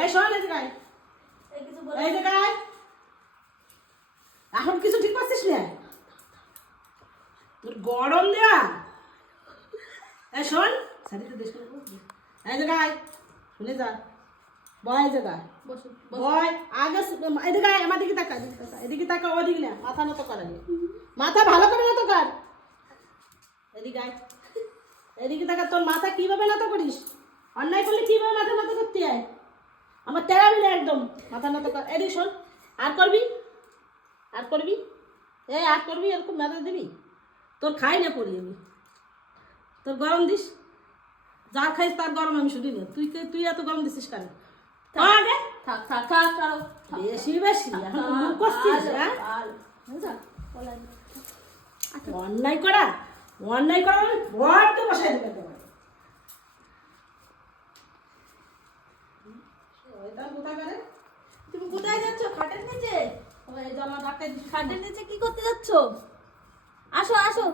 এই শোন এই জায়গায় এই জায়গায় এখন কিছু ঠিক পাচ্ছিস না তোর গরম দেয়া এই শোন শাড়িতে দেশ করে এই জায়গায় শুনে যা বয় জায়গায় বয় আগে এদিকে আমার দিকে তাকা এদিকে তাকা ওদিকে না মাথা নত করা মাথা ভালো করে নত কর এদিকে এদিকে তাকা তোর মাথা কিভাবে নত করিস অন্যায় করলে কিভাবে মাথা নত করতে হয় আমার তেরাবি না একদম মাথা নত কর এদিকে শোন আর করবি আর করবি এই আর করবি এরকম মাথা দিবি তোর খাই না পড়ি আমি তোর গরম দিস যার খাইস তার গরম আমি শুনি না তুই এত গরম দিছিস কেন আগে থাক থাক থাক ছাড়ো বেশি বেশি এখন তো মুখ করছিস হ্যাঁ অন্যায় করা বড্ড বসাই দেবে তোমার তুমি কোথায় যাচ্ছ খাটের নিচে এই জামা ডাক্তার খাটের নিচে কি করতে যাচ্ছ আসো আসো